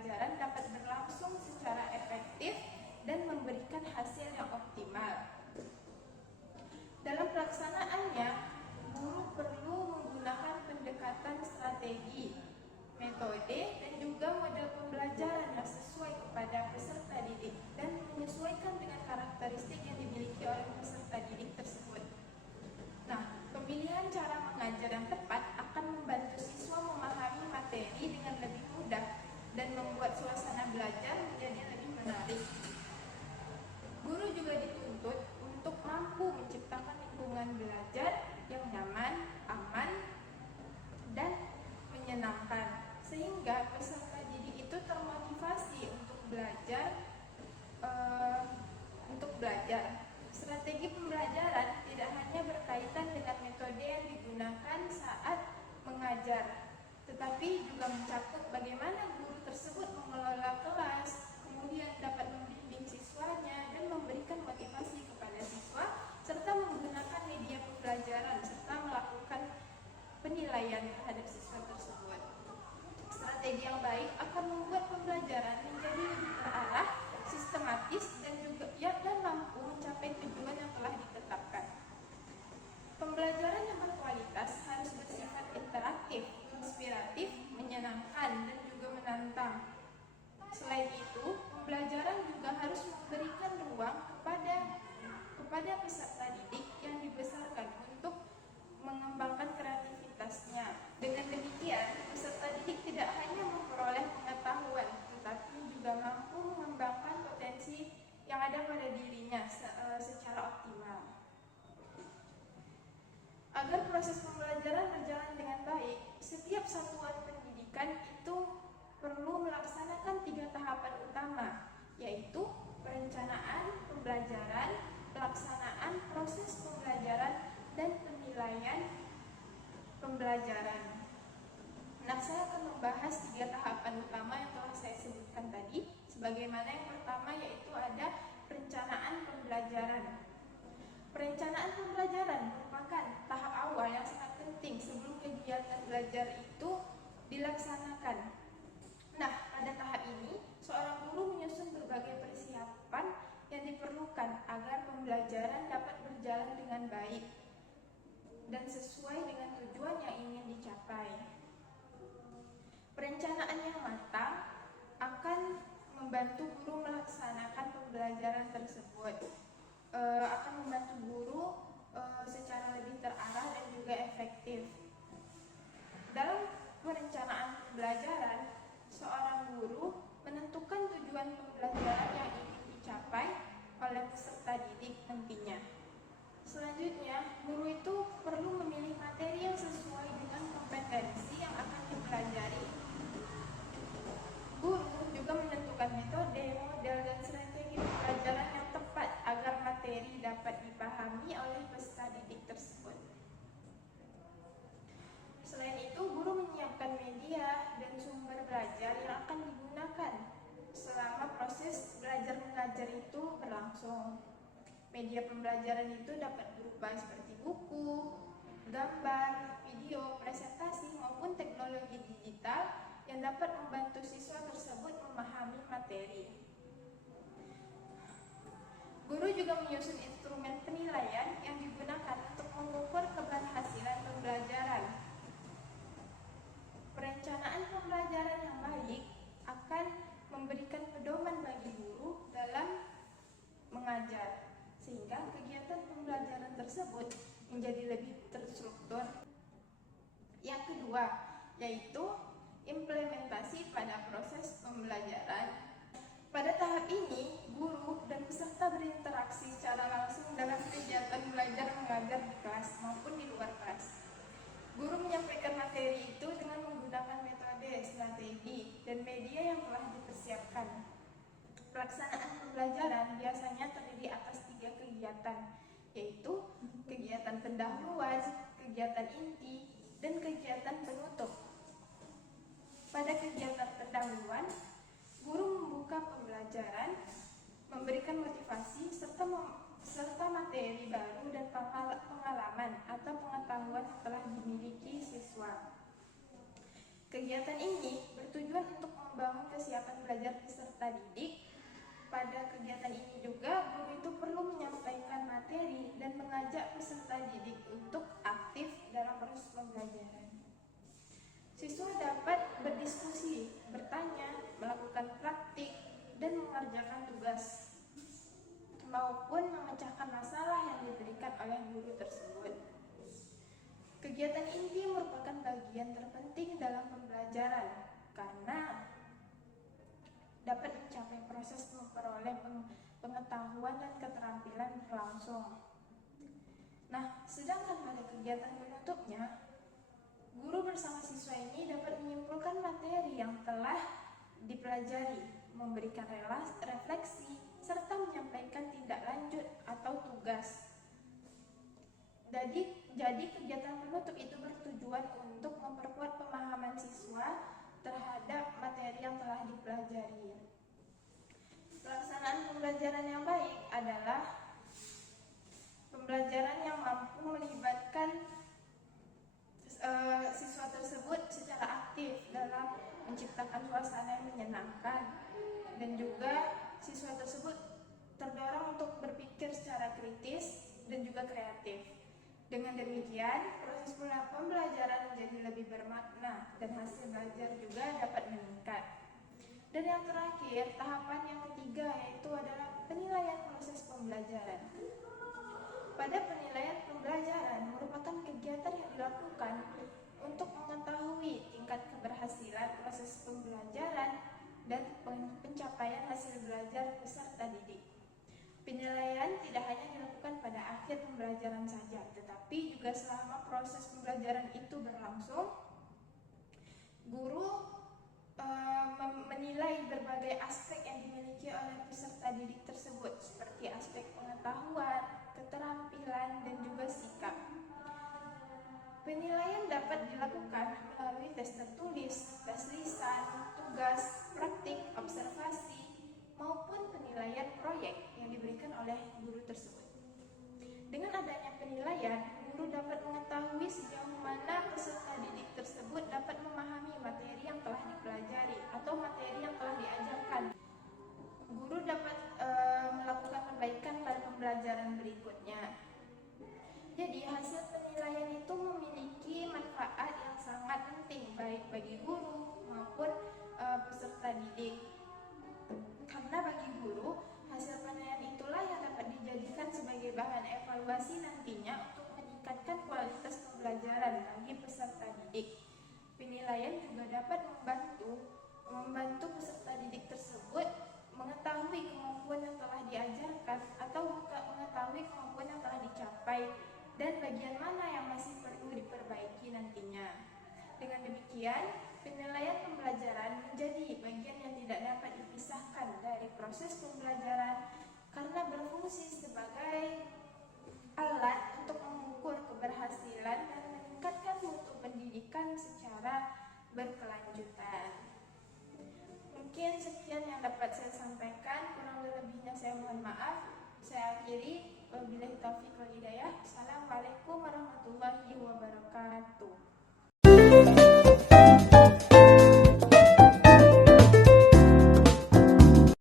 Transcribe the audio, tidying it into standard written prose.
pembelajaran dapat berlangsung secara efektif dan memberikan hasil yang optimal. Dalam pelaksanaannya, guru perlu menggunakan pendekatan strategi, metode, dan juga model pembelajaran yang sesuai kepada peserta didik dan menyesuaikan dengan karakteristik yang dimiliki oleh peserta didik tersebut. Nah, pemilihan cara mengajar yang tepat akan membantu siswa memahami materi dengan lebih mudah dan membuat suasana belajar menjadi lebih menarik. Guru juga dituntut untuk mampu menciptakan lingkungan belajar yang nyaman, aman, dan menyenangkan, sehingga peserta didik itu termotivasi untuk belajar. Strategi pembelajaran tidak hanya berkaitan dengan metode yang digunakan saat mengajar, tetapi juga mencakup bagaimana guru tersebut mengelola kelas, kemudian dapat membimbing siswanya dan memberikan motivasi kepada siswa, serta menggunakan media pembelajaran serta melakukan penilaian terhadap siswa tersebut. Strategi yang baik akan membuat pembelajaran menjadi lebih terarah, sistematis, dan mampu mencapai tujuan yang telah ditetapkan. Pembelajaran yang berkualitas harus bersifat interaktif, inspiratif, menyenangkan, dan juga menantang. Selain itu, pembelajaran juga harus memberikan ruang kepada peserta didik yang dibesarkan untuk mengembangkan kreativitasnya. Dengan demikian, peserta didik tidak hanya memperoleh pengetahuan, tetapi juga mampu mengembangkan potensi yang ada pada dirinya secara optimal. Agar proses pembelajaran berjalan dengan baik, setiap satuan pendidikan itu perlu melaksanakan 3 tahapan utama, yaitu perencanaan pembelajaran, pelaksanaan proses pembelajaran, dan penilaian pembelajaran. Nah, saya akan membahas 3 tahapan utama yang telah saya sebutkan tadi. Sebagaimana yang pertama yaitu ada perencanaan pembelajaran. Perencanaan pembelajaran merupakan tahap awal yang sangat penting sebelum kegiatan belajar itu dilaksanakan. Nah, pada tahap ini, seorang guru menyusun berbagai persiapan yang diperlukan agar pembelajaran dapat berjalan dengan baik dan sesuai dengan tujuan yang ingin dicapai. Perencanaan yang matang akan membantu guru melaksanakan pembelajaran tersebut, akan membantu guru secara lebih terarah dan juga efektif. Dalam perencanaan pembelajaran, seorang guru menentukan tujuan pembelajaran yang ingin dicapai oleh peserta didik nantinya. Selanjutnya, guru itu perlu memilih materi yang sesuai dengan kompetensi yang akan dipelajari. Guru juga menentukan metode, model, dan strategi pembelajaran yang tepat agar materi dapat dipahami oleh peserta didik tersebut. Selain itu, guru menyiapkan media dan sumber belajar yang akan digunakan selama proses belajar mengajar itu berlangsung. Media pembelajaran itu dapat berupa seperti buku, gambar, video, presentasi, maupun teknologi digital yang dapat membantu siswa tersebut memahami materi. Guru juga menyusun instrumen penilaian yang digunakan untuk mengukur keberhasilan pembelajaran. Perencanaan pembelajaran yang baik akan memberikan pedoman bagi guru dalam mengajar, sehingga kegiatan pembelajaran tersebut menjadi lebih terstruktur. Yang kedua, yaitu implementasi pada proses pembelajaran. Pada tahap ini, guru dan peserta berinteraksi secara langsung dalam kegiatan belajar mengajar di kelas maupun di luar kelas. Guru menyampaikan materi itu dengan menggunakan metode, strategi, dan media yang telah dipersiapkan. Pelaksanaan pembelajaran biasanya terdiri atas 3 kegiatan, yaitu kegiatan pendahuluan, kegiatan inti, dan kegiatan penutup. Pada kegiatan pendahuluan, guru membuka pembelajaran, memberikan motivasi, serta materi baru dan pengalaman atau pengetahuan yang telah dimiliki siswa. Kegiatan ini bertujuan untuk membangun kesiapan belajar peserta didik. Pada kegiatan ini juga, guru itu perlu menyampaikan materi dan mengajak peserta didik untuk aktif dalam proses pembelajaran. Siswa dapat berdiskusi, bertanya, melakukan praktik, dan mengerjakan tugas, maupun memecahkan masalah yang diberikan oleh guru tersebut. Kegiatan inti merupakan bagian terpenting dalam pembelajaran karena dapat mencapai proses memperoleh pengetahuan dan keterampilan berlangsung. Nah, sedangkan pada kegiatan penutupnya, guru bersama siswa ini dapat menyimpulkan materi yang telah dipelajari, memberikan refleksi, serta menyampaikan tindak lanjut atau tugas. Jadi kegiatan penutup itu bertujuan untuk memperkuat pemahaman siswa terhadap materi yang telah dipelajari. Pelaksanaan pembelajaran yang baik adalah pembelajaran yang mampu melibatkan siswa tersebut secara aktif dalam menciptakan suasana yang menyenangkan, dan juga siswa tersebut terdorong untuk berpikir secara kritis dan juga kreatif. Dengan demikian, proses pembelajaran menjadi lebih bermakna dan hasil belajar juga dapat meningkat. Dan yang terakhir, tahapan yang ketiga yaitu adalah penilaian proses pembelajaran. Pada penilaian pembelajaran merupakan kegiatan yang dilakukan untuk mengetahui tingkat keberhasilan proses pembelajaran dan pencapaian hasil belajar peserta didik. Penilaian tidak hanya dilakukan pada akhir pembelajaran saja, tetapi juga selama proses pembelajaran itu berlangsung. Guru menilai berbagai aspek yang dimiliki oleh peserta didik tersebut, seperti aspek pengetahuan, keterampilan, dan juga sikap. Penilaian dapat dilakukan melalui tes tertulis, tes lisan, tugas, praktik, observasi, maupun penilaian proyek yang diberikan oleh guru tersebut. Dengan adanya penilaian, guru dapat mengetahui sejauh mana peserta didik tersebut dapat memahami materi yang telah dipelajari atau materi yang telah diajarkan. Guru dapat melakukan perbaikan pada pembelajaran berikutnya. Jadi hasil penilaian itu memiliki manfaat yang sangat penting baik bagi guru maupun peserta didik. Karena bagi guru, hasil penilaian itulah yang dapat dijadikan sebagai bahan evaluasi nantinya untuk meningkatkan kualitas pembelajaran bagi peserta didik. Penilaian juga dapat membantu peserta didik tersebut mengetahui kemampuan yang telah diajarkan atau mengetahui kemampuan yang telah dicapai dan bagian mana yang masih perlu diperbaiki nantinya. Dengan demikian, penilaian pembelajaran menjadi bagian yang tidak dapat dipisahkan dari proses pembelajaran karena berfungsi sebagai alat untuk mengukur keberhasilan dan meningkatkan mutu pendidikan secara berkelanjutan. Mungkin sekian yang dapat saya sampaikan, kurang lebihnya saya mohon maaf. Saya akhiri, wabillahi taufiq wal hidayah. Assalamualaikum warahmatullahi wabarakatuh.